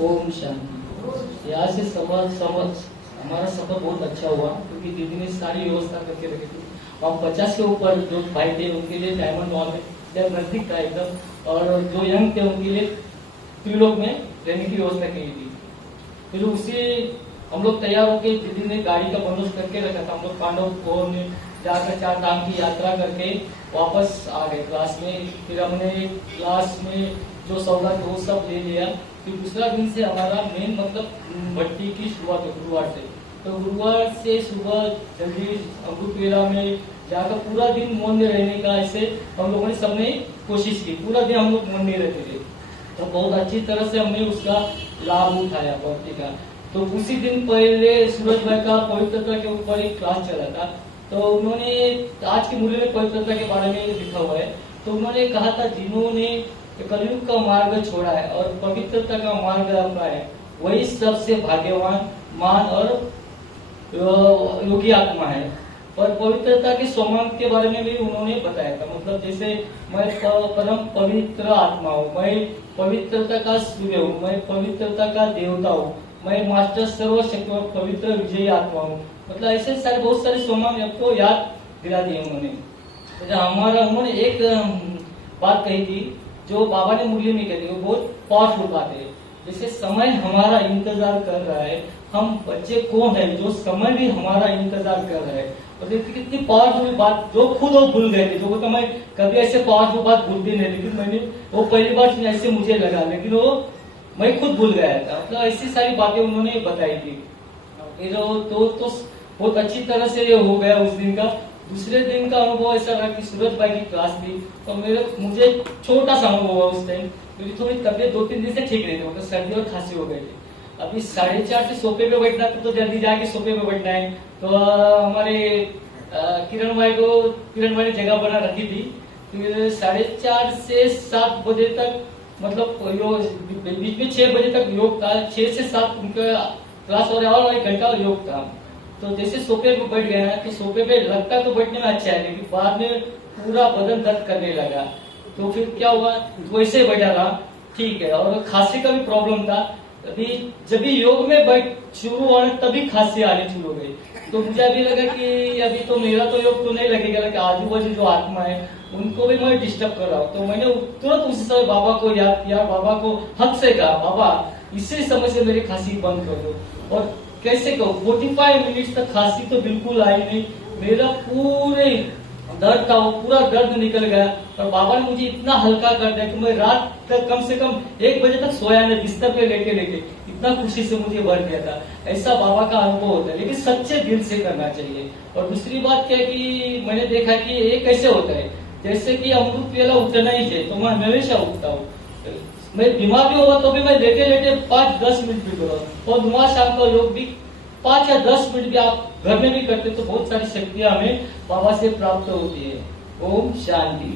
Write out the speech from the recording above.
ओम शांति। यहाँ से हमारा सफर बहुत अच्छा हुआ क्योंकि दीदी ने सारी व्यवस्था करके रखी थी। हम 50 के ऊपर जो भाई थे उनके लिए डायमंड हॉल में जब नजदीक था एकदम, और जो यंग थे उनके लिए त्रिलोक में रहने की व्यवस्था की थी। फिर उसी हम लोग तैयार होकर दीदी ने गाड़ी का बंदोबस्त करके रखा था। हम लोग पांडव भवन में जाकर 4 धाम की यात्रा करके वापस आ गए क्लास में। फिर हमने क्लास में जो सौदा था वो सब ले लिया। फिर दूसरा दिन से हमारा मेन मतलब भट्टी की शुरुआत है गुरुवार से। तो गुरुवार से सुबह जल्दी अमृतवेला में जाकर पूरा दिन मौन में रहने का ऐसे हम लोगों ने सबने कोशिश की। पूरा दिन हम लोग मौन में रहते थे, तो बहुत अच्छी तरह से हमने उसका लाभ उठाया भक्ति का। तो उसी दिन पहले सूरज भाई का पवित्रता के ऊपर एक क्लास चला था, तो उन्होंने आज के मूल्य में पवित्रता के बारे में लिखा हुआ है। तो उन्होंने कहा था जिन्होंने कलयुग का मार्ग छोड़ा है और पवित्रता का मार्ग अपनाया है वही सबसे भाग्यवान, मान और योगी आत्मा है। और पवित्रता के स्वमान के बारे में भी उन्होंने बताया था। मतलब जैसे मैं परम पवित्र आत्मा हूँ, मैं पवित्रता का सूर्य हूँ, मैं पवित्रता का देवता हूँ, मैं मास्टर सर्वशक्ति पवित्र विजयी आत्मा हूँ। मतलब ऐसे सारे बहुत सारे स्वमान आपको याद दिला दिए उन्होंने। उन्होंने एक बात कही थी जो बाबा ने मुरली में कही थी, वो बहुत पावरफुल बात है। जैसे समय हमारा इंतजार कर रहा है, हम बच्चे कौन है जो समय भी हमारा इंतजार कर रहा है। और देखिए कितनी पावरफुल बात, जो खुद वो भूल गए थे। जो तो मैं कभी ऐसे पावरफुल बात भूलती नहीं, लेकिन मैंने वो पहली बार सुनी ऐसे मुझे लगा, लेकिन वो मैं खुद भूल गया था। मतलब ऐसी सारी बातें उन्होंने बताई थी। फिर तो बहुत अच्छी तरह से ये हो गया उस दिन का। दूसरे दिन का अनुभव ऐसा रहा कि सूरज भाई की क्लास थी, तो मुझे छोटा सा अनुभव हुआ उस टाइम। मेरी थोड़ी तबियत 2-3 दिन से ठीक नहीं थी, मतलब सर्दी और खांसी हो गई थी। अभी 4:30 से सोफे पे बैठना था, तो जल्दी जाके सोफे पे बैठना है। तो हमारे किरण भाई ने जगह बना रखी थी। फिर 4:30 से 7 बजे तक मतलब योग, बीच में 6 बजे तक योग था। 6 से 7 उनका क्लास और 1 घंटा योग था। तो जैसे सोफे पे बैठ गया है, तो सोफे पे लगता तो बैठने में अच्छा है, लेकिन बाद में पूरा बदन दर्द करने लगा। तो फिर क्या हुआ, वैसे बैठा रहा, ठीक है। और खांसी का भी प्रॉब्लम था। अभी जब भी योग में बैठ शुरू हुआ तभी खांसी आने शुरू हो गई। तो मुझे अभी लगा कि अभी तो मेरा तो योग तो नहीं लगेगा, लेकिन आजू बाजू जो आत्मा है उनको भी मैं डिस्टर्ब कर रहा हूँ। तो मैंने तुरंत उसी समय बाबा को याद किया, बाबा को हक से कहा, बाबा इसी समय से मेरी खांसी बंद कर दो। और कैसे कहो, 45 मिनट तक खांसी तो बिल्कुल आई नहीं। मेरा पूरे दर्द था वो पूरा दर्द निकल गया। और बाबा ने मुझे इतना हल्का कर दिया कि मैं रात तक कम से कम 1 बजे तक सोया नहीं, बिस्तर पे लेके इतना खुशी से मुझे भर गया था। ऐसा बाबा का अनुभव होता है, लेकिन सच्चे दिल से करना चाहिए। और दूसरी बात क्या कि मैंने देखा कि ये कैसे होता है, जैसे कि अमृत वेला उठना ही चाहिए, तो मैं हमेशा उठता हूँ। मैं बीमार भी होगा तो भी मैं लेटे लेटे 5-10 मिनट भी करूँ। और नुआ शाम का योग भी 5 या 10 मिनट भी आप घर में भी करते तो बहुत सारी शक्तियां हमें बाबा से प्राप्त होती है। ओम शांति।